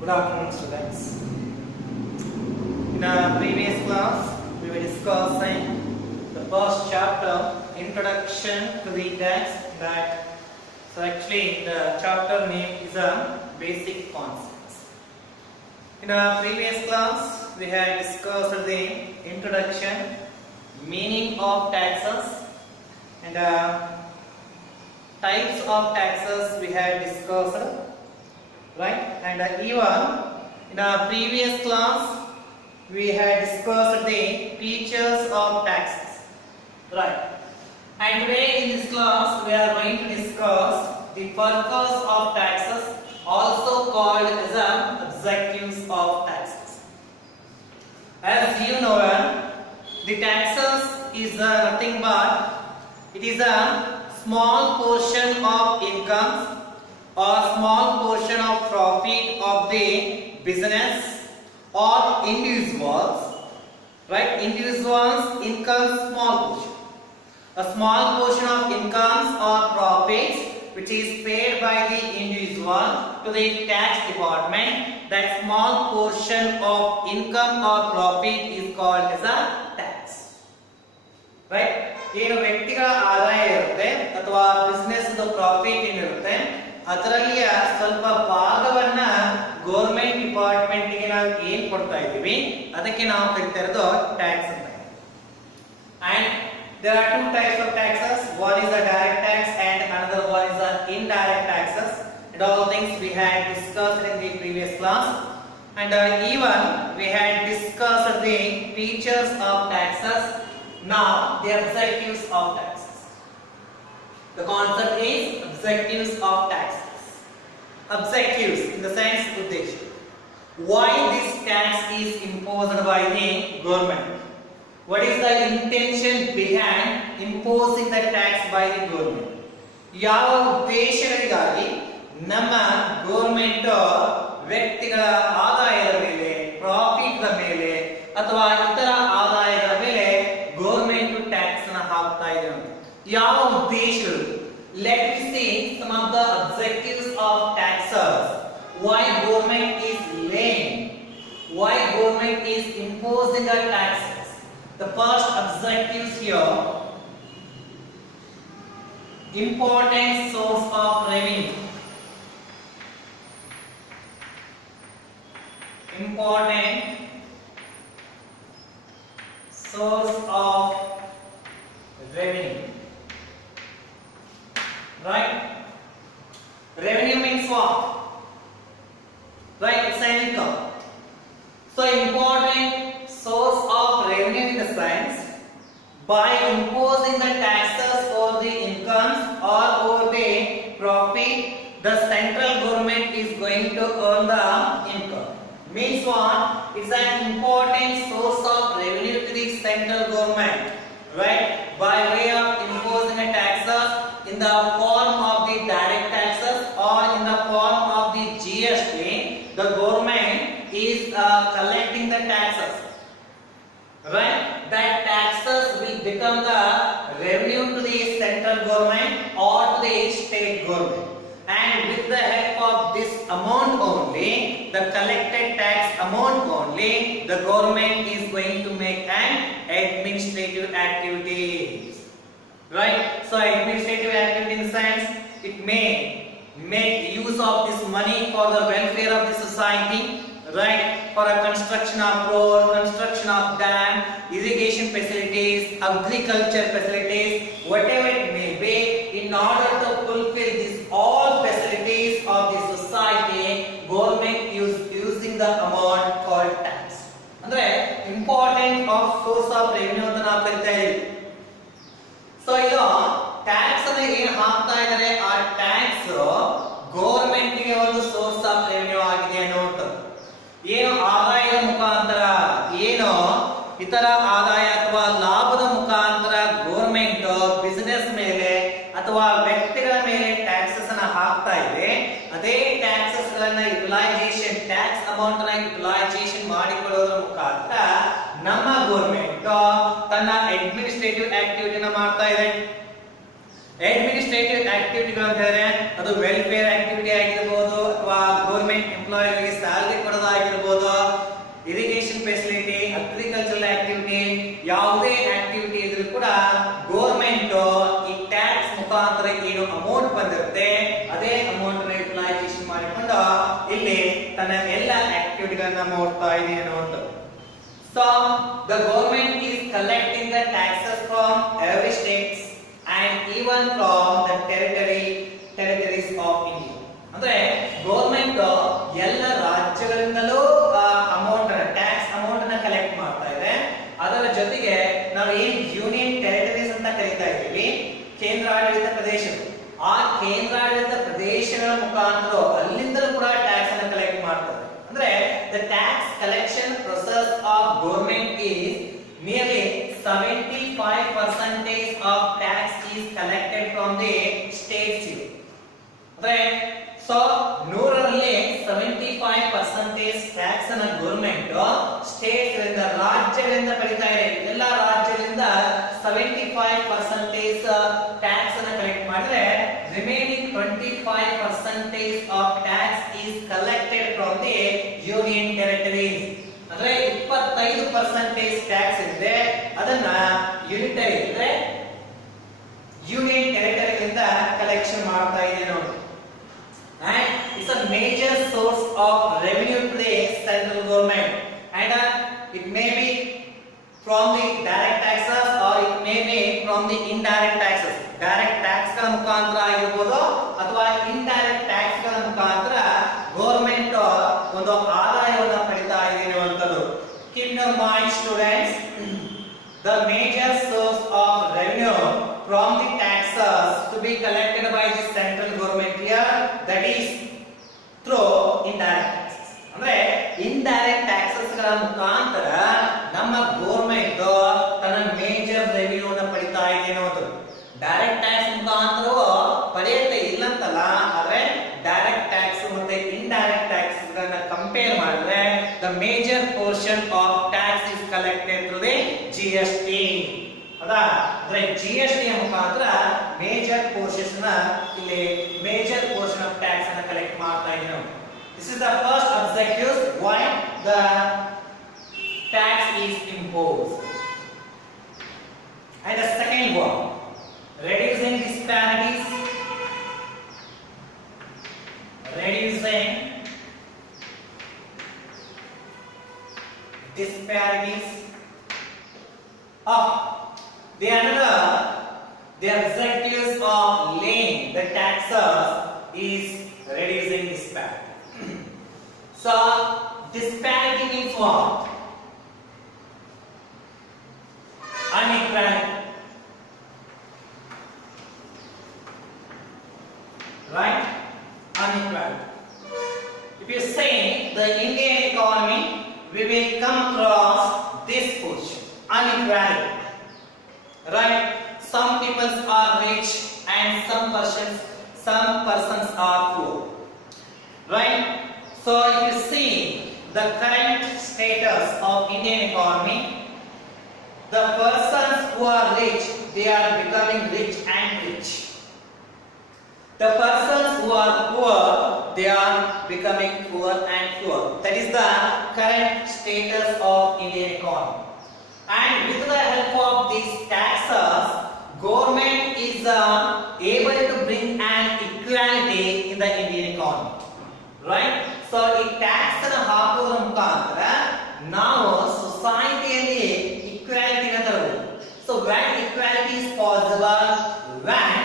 Good afternoon, students. In our previous class, we were discussing the first chapter, Introduction to the Text. So actually, the chapter name is a Basic Concepts. In our previous class, we had discussed the introduction, meaning of taxes, and types of taxes we had discussed. Right, and even in our previous class we had discussed the features of taxes, right? And today in this class we are going to discuss the purpose of taxes, also called as objectives of taxes. As you know, the taxes is nothing but it is a small portion of income or small portion of profit of the business or individuals, right? Individuals income small portion. A small portion of incomes or profits which is paid by the individual to the tax department. That small portion of income or profit is called as a tax, right? ಏನು ವ್ಯಕ್ತಿಗಳ ಆದಾಯ ಇರುತ್ತೆ ಅಥವಾ business profit ಏನಿರುತ್ತೆ ಅದರಲ್ಲಿಯ ಸ್ವಲ್ಪ ಭಾಗವನ್ನ government department ಗೆ ನಾವು ಏನು ಕೊಡ್ತಾ ಇದ್ದೀವಿ ಅದಕ್ಕೆ ನಾವು ಕರೀತಾ ಇರೋದು ಟ್ಯಾಕ್ಸ್ ಅಂತ. And there are two types of taxes. One is the direct tax and another one is the indirect taxes. And all things we had discussed in the previous class. And even we had discussed the features of taxes. Now the objectives of taxes. The concept is objectives of taxes. Objectives in the sense uddesha. Why this tax is imposed by the government? What is the intention behind imposing the tax by the government? ಯಾವ ಉದ್ದೇಶಗಳಿಗಾಗಿ ನಮ್ಮ ಗವರ್ನಮೆಂಟ್ ವ್ಯಕ್ತಿಗಳ ಆದಾಯದ ಮೇಲೆ, ಪ್ರಾಫಿಟ್ ಮೇಲೆ ಅಥವಾ ಇತರ ಆದಾಯಗಳ ಮೇಲೆ ಗವರ್ನಮೆಂಟ್ ಟ್ಯಾಕ್ಸ್ ಅನ್ನು ಹಾಕ್ತಾ ಇದೆ ಅಂತ ಯಾವ ಉದ್ದೇಶಗಳು? Let me see some of the objectives of taxes. Why government is laying? Why government is imposing the taxes? The first objectives here: important source of revenue. Important source of revenue. Right? Revenue means what? Right? It's an income. So important source of revenue in the sense by imposing the taxes over the incomes or over the profit, the central government is going to earn the income. Means what? It's an important source of revenue to the central government, right? By way of imposing a taxes in the form of the direct taxes or in the form of the GST, the government is collecting the taxes, right? That taxes will become the revenue to the central government or to the state government, and with the help of this amount only, the collected tax amount only, the government is going to make an administrative activities, right? So administrative activity in the sense it may make use of this money for the welfare of the society, right? For a construction of road, construction of dam, irrigation facilities, agriculture facilities, whatever it may be, in order to fulfill this all facilities of the society, government is using the amount called tax. Andre important of source of revenue ಅಂತ ನಾವು ಕರೀತಾ ಇದ್ದೀವಿ. ಸೊ ಇದು ಟ್ಯಾಕ್ಸ್ ಅನ್ನು ಏನು ಹಾಕ್ತಾ ಇದ್ದಾರೆ ಆ ಟ್ಯಾಕ್ಸ್ ಗವರ್ನಮೆಂಟ್ ಗೆ ಒಂದು ಸೋರ್ಸ್ ಆಫ್ ರೆವೆನ್ಯೂ ಆಗಿದೆ ಅನ್ನುವಂಥದ್ದು. ಏನು ಆದಾಯದ ಮುಖಾಂತರ, ಏನು ಇತರ ಆದಾಯ ಅಥವಾ ಲಾಭದ ಮುಖಾಂತರ ಗವರ್ನಮೆಂಟ್ ಬಿಸಿನೆಸ್ ಮೇಲೆ ಅಥವಾ ವ್ಯಕ್ತಿಗಳ ಮೇಲೆ ಟ್ಯಾಕ್ಸಸ್ ಅನ್ನು ಹಾಕ್ತಾ ಇದೆ, ಅದೇ ಟ್ಯಾಕ್ಸಸ್ ಗಳನ್ನ ಯುಟಿಲೈಸೇಷನ್ ಟ್ಯಾಕ್ಸ್ ಅಮೌಂಟ್ ನ ಯುಟಿಲೈಸೇಷನ್ ಮಾಡಿಕೊಳ್ಳೋದ್ರ ಮುಖಾಂತರ ನಮ್ಮ ಗವರ್ನಮೆಂಟ್ ತನ್ನ ಅಡ್ಮಿನಿಸ್ಟ್ರೇಟಿವ್ ಆಕ್ಟಿವಿಟಿನ ಮಾಡ್ತಾ ಇದೆ. ಅಡ್ಮಿನಿಸ್ಟ್ರೇಟಿವ್ ಆಕ್ಟಿವಿಟಿಗಳು ಅಂತ ಹೇಳಿದ್ರೆ ಅದು ವೆಲ್ಫೇರ್ ಆಕ್ಟಿವಿಟಿ ಆಗಿರಬಹುದು ಅಥವಾ ಗವರ್ನಮೆಂಟ್ ಎಂಪ್ಲಾಯಿಗಳಿಗೆ ಸ್ಯಾಲರಿ ತನ್ನ ಎಲ್ಲ ಆಕ್ಟಿವಿಟಿಗಳನ್ನ ಮಾಡ್ತಾ ಇದೆ ಅನ್ನುವಂಥದ್ದು. So the government is collecting the taxes from every states and even from the territories of India. ಅಂದ್ರೆ ಗವರ್ಮೆಂಟ್ ಎಲ್ಲ ರಾಜ್ಯಗಳಿಂದಲೂ ಅಮೌಂಟ್ ಟ್ಯಾಕ್ಸ್ ಅಮೌಂಟ್ ಅನ್ನ ಕಲೆಕ್ಟ್ ಮಾಡ್ತಾ ಇದೆ. ಅದರ ಜೊತೆಗೆ ನಾವು ಏನ್ ಯೂನಿಯನ್ ಟೆರಿಟರೀಸ್ ಅಂತ ಕರೀತಾ ಇದ್ದೀವಿ, ಕೇಂದ್ರಾಡಳಿತ ಪ್ರದೇಶಗಳು, ಆ ಕೇಂದ್ರಾಡಳಿತ ಪ್ರದೇಶಗಳ ಮುಖಾಂತರ ಅಲ್ಲಿಂದಲೂ ಕೂಡ ಟ್ಯಾಕ್ಸ್ ಅನ್ನು ಕಲೆಕ್ಟ್ ಮಾಡ್ತಾರೆ. ಅಂದ್ರೆ the tax collection process of government is nearly 75% of tax is collected from the states. ಅಂದ್ರೆ ಸೊ 100ರಲ್ಲಿ 75% ಟ್ಯಾಕ್ಸ್ ಅನ್ನು ಗವರ್ಮೆಂಟ್ ಸ್ಟೇಟ್ ಗಳಿಂದ ರಾಜ್ಯಗಳಿಂದ ಪಡಿತಾ ಇದೆ. ಎಲ್ಲ ರಾಜ್ಯಗಳಿಂದ 75% ಟ್ಯಾಕ್ಸ್ ಅನ್ನು ಕಲೆಕ್ಟ್ ಮಾಡಿದ್ರೆ ರಿಮೈನಿಂಗ್ 25% of tax is collected from the union territories. ಅಂದ್ರೆ 25% ಟ್ಯಾಕ್ಸ್ ಇದೆ, ಅದನ್ನ ಯೂನಿಟರಿ ಅಂದ್ರೆ ಯೂನಿಯನ್ ಟೆರಿಟರಿಗಳಿಂದ ಕಲೆಕ್ಷನ್ ಮಾಡ್ತಾ ಇದೆ ನೋಡಿ. And it's a major source of revenue to the central government, and it may be from the direct taxes or it may be from the indirect taxes. Direct tax ಗಳ ಮುಖಾಂತರ ಆಗಿರಬಹುದು ಅಥವಾ indirect tax ಗಳ ಮುಖಾಂತರ ಗವರ್ಮೆಂಟ್ ಒಂದು ಆದಾಯವನ್ನು ಪಡಿತಾ ಇದೆ ಅನ್ನುವಂಥದ್ದು. Keep in mind students, the major source of revenue from the taxes to be collected by the central government here, that is through indirect taxes. ಅಂದ್ರೆ indirect taxes ಗಳ ಮುಖಾಂತರ ನಮ್ಮ ಗವರ್ಮೆಂಟ್ ತನ್ನ ಮೇಜರ್ ರೆವಿನ್ಯೂ ಅನ್ನು ಪಡಿತಾ ಇದೆ ಅನ್ನೋದು. ಡೈರೆಕ್ಟ್ ಟ್ಯಾಕ್ಸ್ ಮುಖಾಂತರ ಪಡೆಯುತ್ತೆ ಇಲ್ಲಂತಲ್ಲ, ಆದ್ರೆ ಡೈರೆಕ್ಟ್ ಟ್ಯಾಕ್ಸ್ ಮತ್ತೆ ಇಂಡೈರೆಕ್ಟ್ ಟ್ಯಾಕ್ಸ್ ಗಳನ್ನ ಕಂಪೇರ್ ಮಾಡಿದ್ರೆ the major portion of tax is collected through the GST. ಅದಾ ಅಂದ್ರೆ GST ಮುಖಾಂತರ ಮೇಜರ್ ಪೋರ್ಷನ್ಸ್ ನ ಇಲ್ಲಿ ಮೇಜರ್ ಪೋರ್ಷನ್ ಆಫ್ ಟ್ಯಾಕ್ಸ್ ಅನ್ನು ಕಲೆಕ್ಟ್ ಮಾಡ್ತಾ ಇದ್ದೀವಿ ನಾವು. This is the first objective why the tax is imposed. And the second one, reducing disparities. Reducing disparities of the objectives of laying the taxes is reducing disparity. So disparity means what? Inequality, right? Inequality. If you say the Indian economy, we will come across this portion, inequality. Right? Some people are rich and some persons are poor. Right? So if you see the current status of Indian economy, the persons who are rich, they are becoming rich and rich. The persons who are poor, they are becoming poor and poor. That is the current status of Indian economy. And with the help of these taxes, government is able to bring an equality in the Indian economy. Right? So ಈ ಟ್ಯಾಕ್ಸ್ ಅನ್ನು ಹಾಕುವುದರ ಮುಖಾಂತರ ನಾವು ಸೊಸೈಟಿಯಲ್ಲಿ ಇಕ್ವಾಲಿಟಿನ ತರಬಹುದು. So when equality is possible, when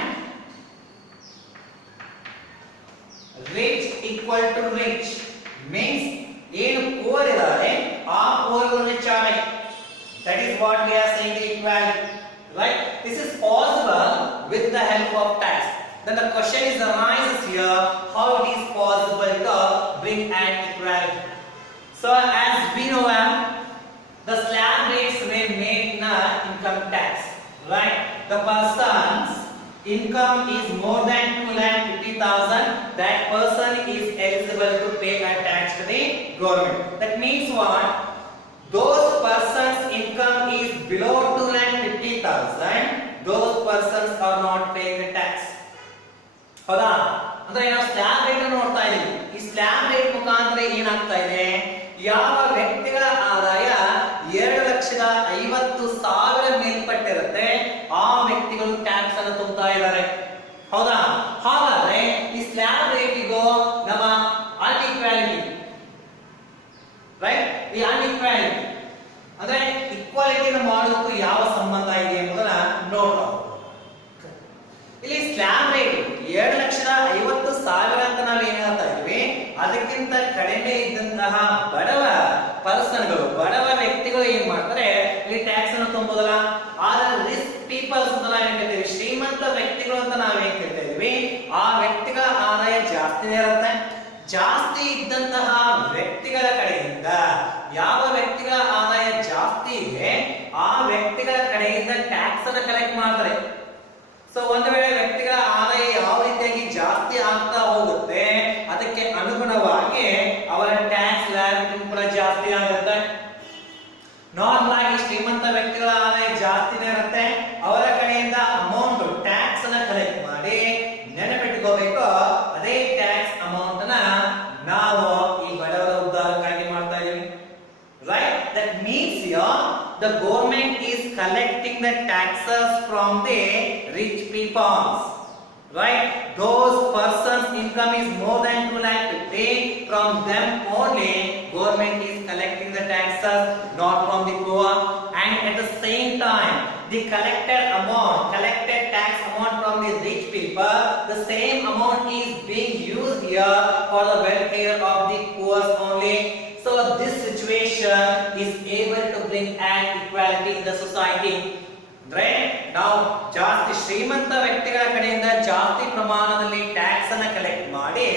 rich equal to rich means ಏನು poor ಇದ್ದಾರೆ ಆ poor rich are. That is what we are saying the equality. Right? This is possible with the help of tax. Then the question is arises here, how it is possible to bring an equality. So as we know, the slab rates were made in income tax. Right? The person's income is more than 2,50,000, that person is eligible to pay a tax to the government. That means what? Those persons' income is below 2,50,000, those persons are not paying the tax. ಹೌದಾ? ಅಂದ್ರೆ ನಾವು slab rate ಅನ್ನು ನೋಡ್ತಾ ಇದೀವಿ. ಈ slab rate ಮುಖಾಂತರ ಏನಾಗ್ತಾ ಇದೆ, ಯಾವ ವ್ಯಕ್ತಿಗಳ ಆದಾಯ 2,50,000 ಮೇಲ್ಪಟ್ಟಿರುತ್ತೆ ಆ ವ್ಯಕ್ತಿಗಳು ಟ್ಯಾಕ್ಸ್ ಅನ್ನು ತುಂಬುತ್ತಾ ಇದ್ದಾರೆ. ಹೌದಾ? ಹಾಗಾದ್ರೆ ಈ ಸ್ಲ್ಯಾಬ್ ರೇಟಿಗೂ ನಮ್ಮ ಅನ್ಇಕ್ವಾಲಿಟಿ ರೈಟ್. ಈ ಅನ್ಇಕ್ವಾಲಿಟಿ ಅಂದ್ರೆ ಇಕ್ವಾಲಿಟಿನ ಮಾಡೋದಕ್ಕೂ ಯಾವ ಸಂಬಂಧ ಇದೆ ಎಂಬುದನ್ನ ನೋಡೋಣ. ಇಲ್ಲಿ ಸ್ಲ್ಯಾಬ್ ರೇಟ್ 2,50,000 ಅಂತ ನಾವು ಏನ್ ಹೇಳ್ತಾ ಇದ್ವಿ, ಅದಕ್ಕಿಂತ ಕಡಿಮೆ ಇದ್ದಂತಹ ಬಡವ ಪರ್ಸನ್ಗಳು, ಬಡವ ವ್ಯಕ್ತಿಗಳು ಏನ್ ಮಾಡ್ತಾರೆ, ಇಲ್ಲಿ ಟ್ಯಾಕ್ಸ್ ಅನ್ನು ತುಂಬೋದಲ್ಲ. ಆದ್ರೆ ರಿಚ್ ಪೀಪಲ್ಸ್ ಅಂತ ನಾವು ಏನ್ ಹೇಳ್ತೀವಿ, ಶ್ರೀಮಂತ ವ್ಯಕ್ತಿಗಳು ಅಂತ ನಾವು ಏನ್ ಹೇಳ್ತಾ ಇದೀವಿ, ಆ ವ್ಯಕ್ತಿಗಳ ಆದಾಯ ಜಾಸ್ತಿನೇ ಇರುತ್ತೆ. ಜಾಸ್ತಿ ಇದ್ದಂತಹ ವ್ಯಕ್ತಿಗಳ ಕಡೆಯಿಂದ, ಯಾವ ವ್ಯಕ್ತಿಗಳ ಆದಾಯ ಜಾಸ್ತಿ ಇದೆ ಆ ವ್ಯಕ್ತಿಗಳ ಕಡೆಯಿಂದ ಟ್ಯಾಕ್ಸ್ ಅನ್ನು ಕಲೆಕ್ಟ್ ಮಾಡ್ತಾರೆ. ಸೊ ಒಂದು ವೇಳೆ ವ್ಯಕ್ತಿಗಳ ಆದಾಯ ಯಾವ ರೀತಿಯಾಗಿ ಜಾಸ್ತಿ ಆಗ್ತಾ ಹೋಗುತ್ತೆ, ಅದಕ್ಕೆ ಅನುಗುಣವಾಗಿ ಅವರ ಟ್ಯಾಕ್ಸ್ ಲಯಬಿಲಿಟಿ ಕೂಡ ಜಾಸ್ತಿ ಆಗುತ್ತೆ. ನಾರ್ಮಲ್ ಆಗಿ ಶ್ರೀಮಂತ ವ್ಯಕ್ತಿಗಳ ಆದಾಯ ಜಾಸ್ತಿನೇ ಇರುತ್ತೆ, ಅವರ ಕಡೆಯಿಂದ ಅಮೌಂಟ್ ಟ್ಯಾಕ್ಸ್ ಅನ್ನ ಕಲೆಕ್ಟ್ ಮಾಡಿ ನೆನಪಿಟ್ಟುಕೋಬೇಕು, ಅದೇ ಟ್ಯಾಕ್ಸ್ ಅಮೌಂಟ್ ಅನ್ನ ನಾವು ಈ ಬಡವರ ಉದ್ಧಾರಕ್ಕಾಗಿ ಮಾಡ್ತಾ ಇದೀವಿ. Right. That means the government is collecting the taxes from the rich people, right? Those persons income is more than 2,50,000, from them only government is collecting the taxes, not from the poor. And at the same time the collected tax amount from the rich people, the same amount is being used here for the welfare of the poor only. So this situation is able to bring an equality in the society. Right? Now ಜಾಸ್ತಿ ಶ್ರೀಮಂತ ವ್ಯಕ್ತಿಗಳ ಕಡೆಯಿಂದ ಜಾಸ್ತಿ ಪ್ರಮಾಣದಲ್ಲಿ ಟ್ಯಾಕ್ಸ್ ಅನ್ನ ಕಲೆಕ್ಟ್ ಮಾಡಿ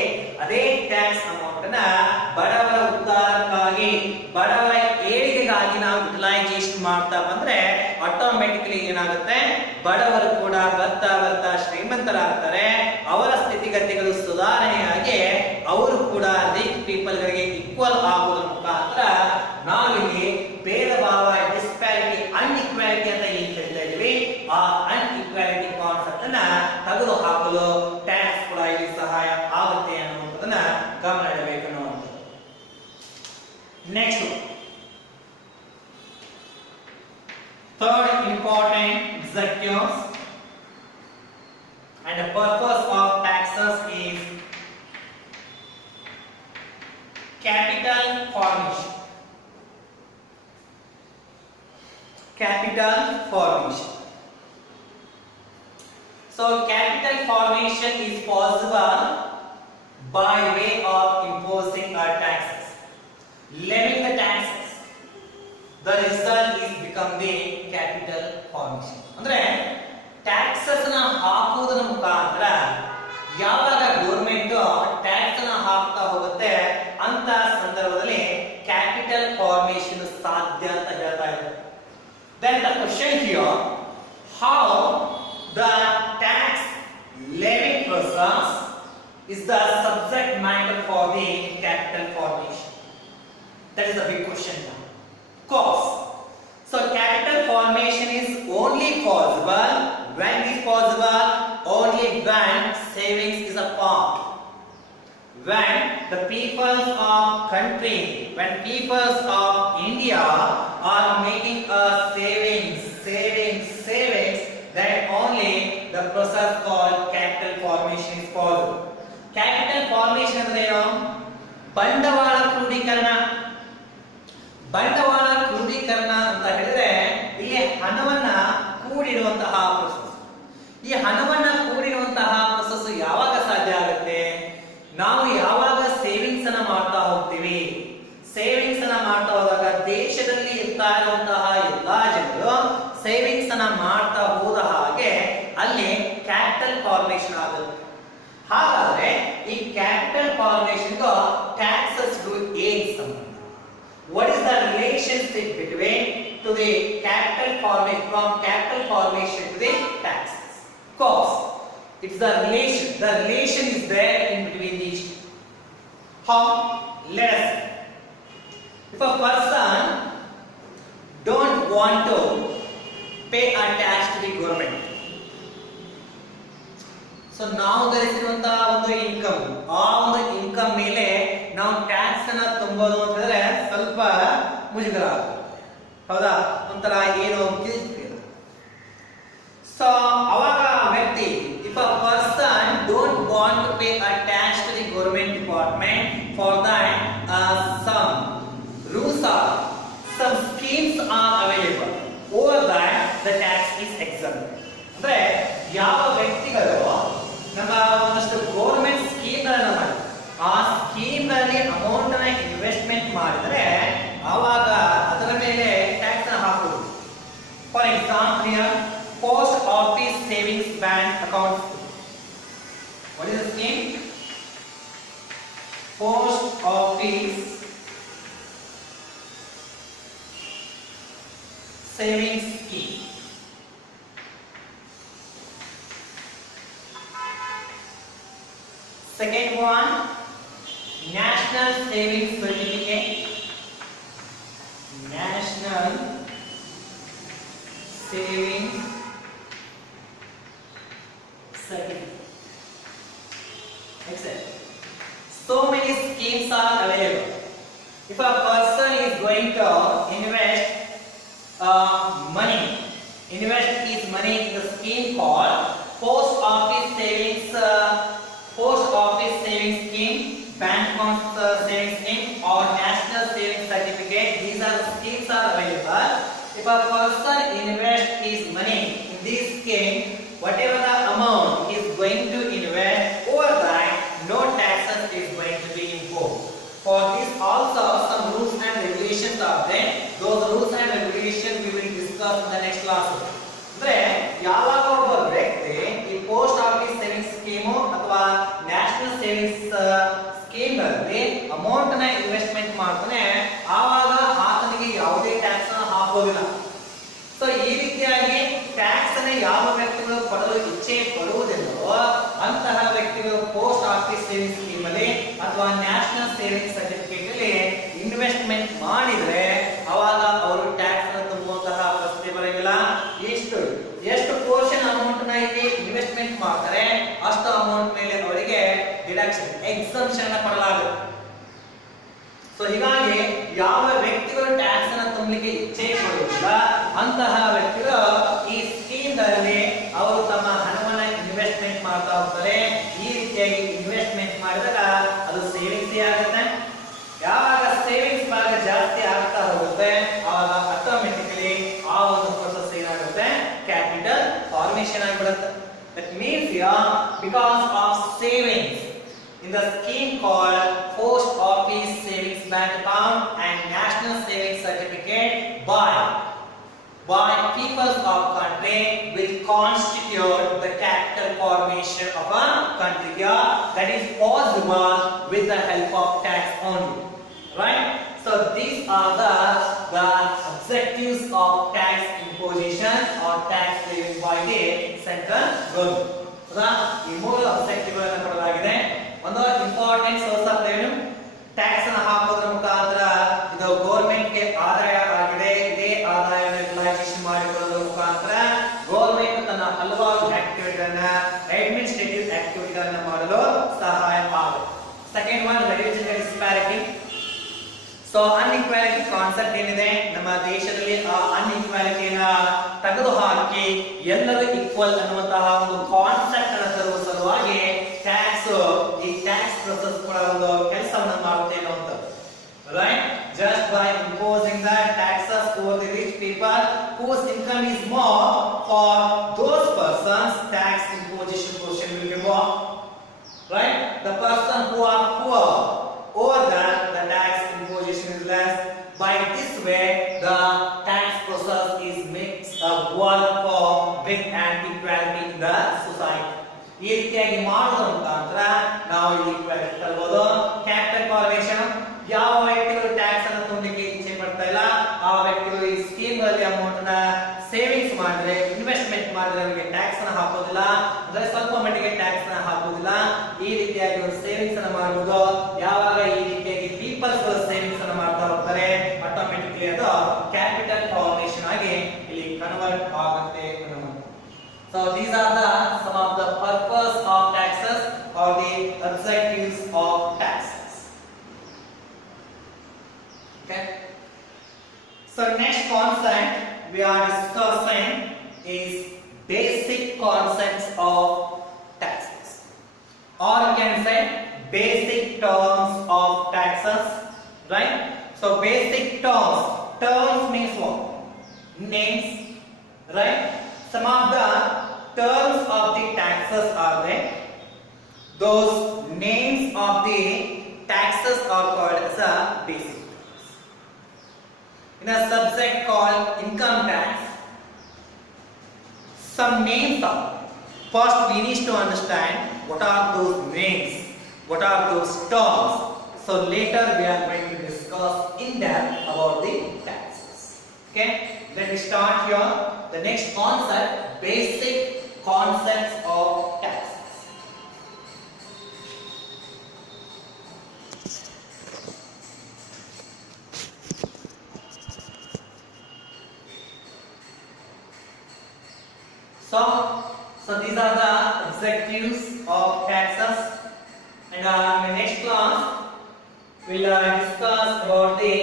ಅದೇ tax amount ಅನ್ನ ಬಡವರ ಉದ್ಧಾರಕ್ಕಾಗಿ, ಬಡವರ ಏಳಿಗೆಗಾಗಿ ನಾವು ಯುಟಿಲೈಸೇಷನ್ ಮಾಡ್ತಾ ಬಂದ್ರೆ ಆಟೋಮೆಟಿಕಲಿ ಏನಾಗುತ್ತೆ, ಬಡವರು ಕೂಡ ಬರ್ತಾ ಬರ್ತಾ ಶ್ರೀಮಂತರಾಗ್ತಾರೆ. ಅವರ ಸ್ಥಿತಿಗತಿಗಳು ಸುಧಾರಣೆಯಾಗಿ ಅವರು ಕೂಡ ರಿಚ್ ಪೀಪಲ್ ಗಳಿಗೆ ಈಕ್ವಲ್ ಆಗುವುದರ ಮುಖಾಂತರ ನಾವಿಲ್ಲಿ ಭೇದ ಭಾವ, ಡಿಸ್ಪ್ಯಾರಿಟಿ, ಅನ್ಇಕ್ವಾಲಿಟಿ ಅಂತ ಏನ್ ಹೇಳ್ತಾ ಇದೀವಿ, ಆ ಅನ್ಇಕ್ವಾಲಿಟಿ ಕಾನ್ಸೆಪ್ಟ್ ಅನ್ನ ತೆಗೆದು ಹಾಕಲು ಟ್ಯಾಕ್ಸ್ ಕೂಡ ಇಲ್ಲಿ ಸಹಾಯ ಆಗುತ್ತೆ ಅನ್ನುವಂಥದ್ದನ್ನ ಗಮನ ಇಡಬೇಕು ಅನ್ನುವಂಥದ್ದು. Next, third important objectives and the purpose of taxes is capital formation. Capital formation. So capital formation is possible by way of imposing our taxes, levying the taxes. The result is become the capital formation. ಅಂದ್ರೆ ಟ್ಯಾಕ್ಸಸ್ ನ ಹಾಕುವುದರ ಮುಖಾಂತರ ಯಾವಾಗ government tax ನ ಹಾಕ್ತಾ ಹೋಗುತ್ತೆ ಅಂತ ಸಂದರ್ಭದಲ್ಲಿ ಕ್ಯಾಪಿಟಲ್ ಫಾರ್ಮೇಷನ್ ಸಾಧ್ಯ ಅಂತ ಹೇಳ್ತಾ ಇದ್ದಾರೆ. Then the question here, how the tax levy process is the subject matter for the capital formation. That is the big question now. Cost. So capital formation is only possible when is possible, only when savings is a part. When the peoples of country, when peoples of India are making a savings, then only the process called capital formation is possible. Capital formation ಅಂದ್ರೆ ಏನು? ಬಂಡವಾಳ ಕ್ರೋಢೀಕರಣ. ಬಂಡವಾಳ ಕ್ರೋಢೀಕರಣ ಅಂತ ಹೇಳಿದ್ರೆ ಇಲ್ಲಿ ಹಣವನ್ನ ಕೂಡಿಡುವಂತಹ ಪ್ರೊಸೆಸ್. ಈ ಹಣವನ್ನ ಕೂಡಿಡುವಂತಹ ಪ್ರೊಸೆಸ್ ಯಾವಾಗ ಸಾಧ್ಯ ಆಗುತ್ತೆ? ನಾವು ಯಾವಾಗ ಸೇವಿಂಗ್ಸ್ ಅನ್ನ ಮಾಡ್ತಾ ಹೋಗ್ತೀವಿ. ಸೇವಿಂಗ್ಸ್ ಅನ್ನ ಮಾಡ್ತಾ ಹೋದಾಗ ದೇಶದಲ್ಲಿ ಇರ್ತಾ ಇರುವಂತಹ ಎಲ್ಲಾ ಜನರು ಸೇವಿಂಗ್ಸ್ ಅನ್ನ ಮಾಡ್ತಾ ಹೋದ ಹಾಗೆ ಅಲ್ಲಿ ಕ್ಯಾಪಿಟಲ್ ಫಾರ್ಮೇಷನ್ ಆಗುತ್ತೆ. ಹಾಗಾದ್ರೆ ಈ ಕ್ಯಾಪಿಟಲ್ ಫಾರ್ಮೇಷನ್ ಟ್ಯಾಕ್ಸಸ್ ಏನ್ ಸಂಬಂಧ? What is the relationship between to the capital formation, from capital formation to the taxes? Cost. It's the relation. The relation is there in between these two. How? Let us see. If a person don't want to pay a tax to the government, so ನಾವು ಗಳಿಸಿರುವಂತಹ ಒಂದು ಇನ್ಕಮ್, ಆ ಒಂದು ಇನ್ಕಮ್ ಮೇಲೆ ನಾವು ಟ್ಯಾಕ್ಸ್ ಅನ್ನ ತುಂಬೋದು ಅಂತ ಹೇಳಿದ್ರೆ ಸ್ವಲ್ಪ ಮುಜುಗರ ಆಗುತ್ತೆ, ಹೌದಾ? ಒಂಥರ ಏನೋ ಗಿಲ್ಟ್ ಫೀಲ್. ಸೊ ಅವಾಗ ವ್ಯಕ್ತಿ, if a person don't want to pay a tax to the government department for that some ಅಂದ್ರೆ ಯಾವ ವ್ಯಕ್ತಿಗಳು ನಮ್ಮ ಒಂದಷ್ಟು ಗೌರ್ಮೆಂಟ್ ಸ್ಕೀಮ್ ಗಳನ್ನ ಮಾಡಿ ಆ ಸ್ಕೀಮ್ ನಲ್ಲಿ ಅಮೌಂಟ್ ಅನ್ನ ಇನ್ವೆಸ್ಟ್ಮೆಂಟ್ ಮಾಡಿದ್ರೆ ಆವಾಗ ಅದರ ಮೇಲೆ ಟ್ಯಾಕ್ಸ್ ಅನ್ನು ಹಾಕುವುದು. For example post office savings bank account. What is the scheme? Post office savings scheme. Second one, National Savings Certificate. National Savings Certificate. Excellent. So many schemes are available. If a person is going to invest invest his money in the scheme called Post Office Savings Scheme, Bank Account Savings Scheme, or National Savings Certificate. These are the schemes are available. If a person invests his money in this scheme, whatever the amount he is going to invest, over that no taxes is going to be imposed. For this also some rules and regulations are there. Those rules and regulations we will discuss in the next class. ಅಂದ್ರೆ ಯಾವಾಗ ಒಬ್ಬ ವ್ಯಕ್ತಿ ಈ post office savings scheme ಅಥವಾ national savings scheme ನಲ್ಲಿ ಅಮೌಂಟ್ ನ ಇನ್ವೆಸ್ಟ್ಮೆಂಟ್ ಮಾಡ್ತಾನೆ ಆವಾಗ ಆತನಿಗೆ ಯಾವುದೇ ಟ್ಯಾಕ್ಸ್ ಅನ್ನು ಹಾಕೋದಿಲ್ಲ. ಸೊ ಈ ರೀತಿಯಾಗಿ ಟ್ಯಾಕ್ಸ್ ಅನ್ನು ಯಾವ ವ್ಯಕ್ತಿಗಳು ಪಡೆಯಲು ಇಚ್ಛೆ ಪಡುವುದಿಲ್ಲವೋ ಅಂತಹ ವ್ಯಕ್ತಿಗಳು ಪೋಸ್ಟ್ ಆಫೀಸ್ ಸೇವಿಂಗ್ಸ್ ಸ್ಕೀಮ್ ಅಲ್ಲಿ ಅಥವಾ ನ್ಯಾಷನಲ್ ಸೇವಿಂಗ್ಸ್ ಸರ್ಟಿಫಿಕೇಟ್ ಅಲ್ಲಿ ಇನ್ವೆಸ್ಟ್ಮೆಂಟ್ ಮಾಡಿದ್ರೆ ಅವಾಗ ಅವರು ಟ್ಯಾಕ್ಸ್ ಅನ್ನು ತುಂಬುವಂತಹ ಪ್ರಶ್ನೆ ಬರೋದಿಲ್ಲ. ಎಷ್ಟು ಪೋರ್ಷನ್ ಅಮೌಂಟ್ ನ ಇಲ್ಲಿ ಇನ್ವೆಸ್ಟ್ಮೆಂಟ್ ಮಾಡ್ತಾರೆ ಅಷ್ಟು ಅಮೌಂಟ್ ಮೇಲೆ ಅವರಿಗೆ ಡಿಡಕ್ಷನ್ ಎಕ್ಸಂಪ್ಷನ್ ಕೊಡಲಾಗುತ್ತೆ. ಸೊ ಹೀಗಾಗಿ ಯಾವ ವ್ಯಕ್ತಿಗಳು ಟ್ಯಾಕ್ಸ್ ಅನ್ನು ತುಂಬಲಿಕ್ಕೆ ಇಚ್ಛೆ ಪಡುವುದಿಲ್ಲ ಅಂತಹ ವ್ಯಕ್ತಿಗಳು ಈ ಸ್ಕೀಮ್ ನಲ್ಲಿ ಅವರು ತಮ್ಮ ಹಣವನ್ನ ಇನ್ವೆಸ್ಟ್ಮೆಂಟ್ ಮಾಡ್ತಾ ಹೋಗ್ತಾರೆ. ಈ ರೀತಿಯಾಗಿ ಇನ್ವೆಸ್ಟ್ಮೆಂಟ್ ಮಾಡಿದಾಗ ಅದು ಸೇವಿಂಗ್ಸ್ ಆಗುತ್ತೆ. ಯಾವಾಗ ಸೇವಿಂಗ್ಸ್ ಭಾಗ ಜಾಸ್ತಿ ಆಗ್ತಾ ಹೋಗುತ್ತೆ ಆವಾಗ ಆಟೋಮೆಟಿಕಲಿ ಆ ಒಂದು ಪ್ರೋಸೆಸ್ ಏನಾಗುತ್ತೆ, ಕ್ಯಾಪಿಟಲ್ ಫಾರ್ಮೇಷನ್ ಆಗಿಬಿಡುತ್ತೆ. That means here because of savings in the scheme called Post Office Savings Bank Account and National Savings Certificate by people of country will constitute the capital formation of a country here. That is possible with the help of tax only, right? So these are the objectives of tax imposition or tax saving by the central government. ಈ ಮೂರು ಅಬ್ಜೆಕ್ಟಿವ್ ಗಳನ್ನು ಕೊಡಲಾಗಿದೆ. ಒಂದು important source of revenue, tax ಅನ್ನು ಹಾಕೋದ್ರ ಮುಖಾಂತರ ಇದು ಗವರ್ನಮೆಂಟ್ ಗೆ ಆದಾಯ ಆಗಿದೆ. ಇದೇ ಆದಾಯವನ್ನು ಯುಟಿಲೈಸೇಷನ್ ಮಾಡಿಕೊಳ್ಳೋದ್ರ ಮುಖಾಂತರ ಗವರ್ನಮೆಂಟ್ ತನ್ನ ಹಲವಾರು ಆಕ್ಟಿವಿಟಿಗಳನ್ನ ಅಡ್ಮಿನಿಸ್ಟ್ರೇಟಿವ್ ಆಕ್ಟಿವಿಟಿಗಳನ್ನ ಮಾಡಲು ಸಹಾಯ ಆಗುತ್ತೆ. Second one, reducing disparity. So inequality concept ಏನಿದೆ ನಮ್ಮ ದೇಶದಲ್ಲಿ ಆ ಅನ್ಇಕ್ವಾಲಿಟಿಯನ್ನ ತೆಗೆದುಹಾಕಿ ಎಲ್ಲರೂ ಈಕ್ವಲ್ ಅನ್ನುವಂತಹ ಒಂದು ಕಾನ್ಸೆಪ್ಟ್ ಅನ್ನು ತರುವ ಸಲುವಾಗಿ ಈ ಟ್ಯಾಕ್ಸ್ ಪ್ರೊಸೆಸ್ ಕೂಡ ಒಂದು ಕೆಲಸವನ್ನು ಮಾಡುತ್ತೆ ಅನ್ನುವಂಥದ್ದು, right? Just by imposing the taxes over the rich people whose income is more, for those persons tax imposition portion will be more, right? The person who are poor, over that the tax imposition is less. By this way the tax process is makes a work for big and equality in the society. ಈ ರೀತಿಯಾಗಿ ಮಾಡೋದ್ರ ಮುಖಾಂತರ ನಾವು ಇಲ್ಲಿ ಈಕ್ವಾಲಿಟಿ ತರಬಹುದು. Capital formation, ಯಾವ ವ್ಯಕ್ತಿಗಳು ಟ್ಯಾಕ್ಸ್ ಅನ್ನು ತುಂಬಲಿಕ್ಕೆ ಇಚ್ಛೆ ಪಡ್ತಾ ಇಲ್ಲ ಆ ವ್ಯಕ್ತಿಗಳು ಈ ಸ್ಕೀಮ್ ಅಲ್ಲಿ ಅಮೌಂಟ್ ನ ಸೇವಿಂಗ್ಸ್ ಮಾಡಿದ್ರೆ, ಇನ್ವೆಸ್ಟ್ಮೆಂಟ್ ಮಾಡಿದ್ರೆ ಅವರಿಗೆ ಟ್ಯಾಕ್ಸ್ ಅನ್ನು ಹಾಕೋದಿಲ್ಲ, ಅಂದ್ರೆ ಸ್ವಲ್ಪ ಮಟ್ಟಿಗೆ ಟ್ಯಾಕ್ಸ್ ಅನ್ನು ಹಾಕೋದಿಲ್ಲ. ಈ ರೀತಿಯಾಗಿ ಒಂದು ಸೇವಿಂಗ್ಸ್ ಅನ್ನು ಮಾಡಬಹುದು. ಯಾವಾಗ ಈ ರೀತಿಯಾಗಿ ಪೀಪಲ್ಸ್ ಸೇವಿಂಗ್ಸ್ ಅನ್ನು ಮಾಡ್ತಾ ಹೋಗ್ತಾರೆ ಆಟೋಮೆಟಿಕಲಿ ಅದು ಕ್ಯಾಪಿಟಲ್ ಫಾರ್ಮೇಷನ್ ಆಗಿ ಇಲ್ಲಿ ಕನ್ವರ್ಟ್ ಆಗುತ್ತೆ ಅನ್ನೋದು. So these are some of the purpose of taxes or the objectives of taxes. Okay. So next concept we are discussing is basic concepts of taxes, or you can say basic terms of taxes, right? So basic terms means what? Names, right? Some of the terms of the taxes are there. Those names of the taxes are called as a basic terms. In a subject called income tax, some names are. First we need to understand what are those names, what are those terms. So later we are going to discuss in depth about the taxes. Okay, let me start here. The next concept, basic concepts of taxes. So these are the objectives of taxes, and in the next class we'll discuss about the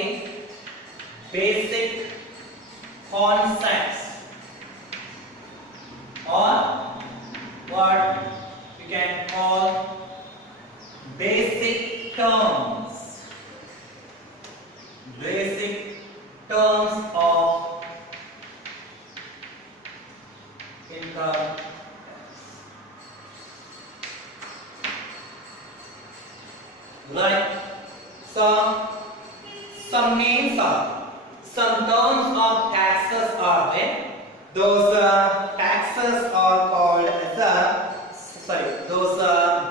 basic concepts, or what we can call basic terms of income tax. Right. So some names are, some terms of taxes are there. Those taxes are called as those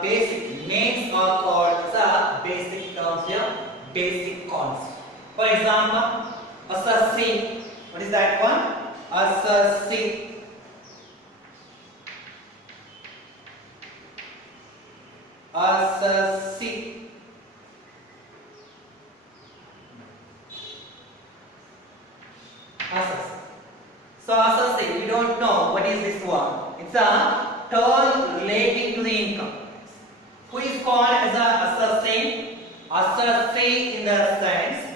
basic names are called as basic terms here, basic concepts. For example, assessing. What is that one? Assessing. Assessing. Assessing. So assessing, we don't know what is this one. It's a term relating to the income. Who is called as a assessing? Assessing in the sense,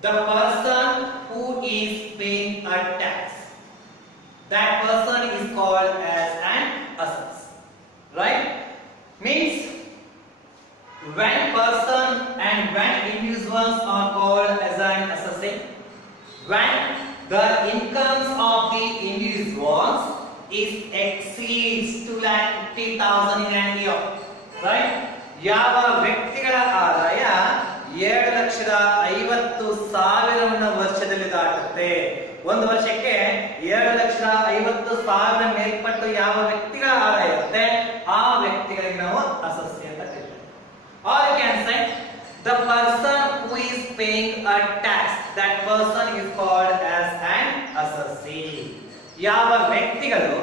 the person who is paying a tax. That person is called as an assessor. Right? Means when person and when individuals are called as an assessing, when the incomes of the individuals is exceeds 2,50,000 in a year, right? ಯಾವ ವ್ಯಕ್ತಿಗಳ ಆದಾಯ 7,50,000 ವರ್ಷದಲ್ಲಿ ದಾಟುತ್ತೆ. ಒಂದು ವರ್ಷಕ್ಕೆ 7,50,000 ಮೇಲ್ಪಟ್ಟು ಯಾವ ವ್ಯಕ್ತಿಗಳ ಆದಾಯ ಇರುತ್ತೆ, ಆ ವ್ಯಕ್ತಿಗಳಿಗೆ ನಾವು ಅಸಸ್ಯ ಅಂತ ಕರೀತೀವಿ. Or you can say the person who is paying a tax, that person is called as an assessee. ಯಾವ ವ್ಯಕ್ತಿಗಳು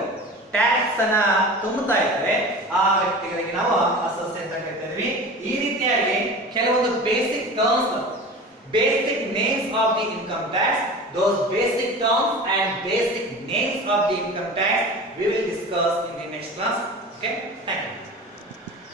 ಟ್ಯಾಕ್ಸ್ ಅನ್ನ ತುಂಬುತ್ತಾ ಇದ್ದಾರೆ ಆ ವ್ಯಕ್ತಿಗಳಿಗೆ ನಾವು ಅಸಸ್ಯ ಅಂತ ಕರೀತಾ ಇದೀವಿ. ಈ ರೀತಿಯಾಗಿ ಕೆಲವೊಂದು basic terms, basic names of the income tax, those basic terms and basic names of the income tax we will discuss in the next class. Okay, thank you.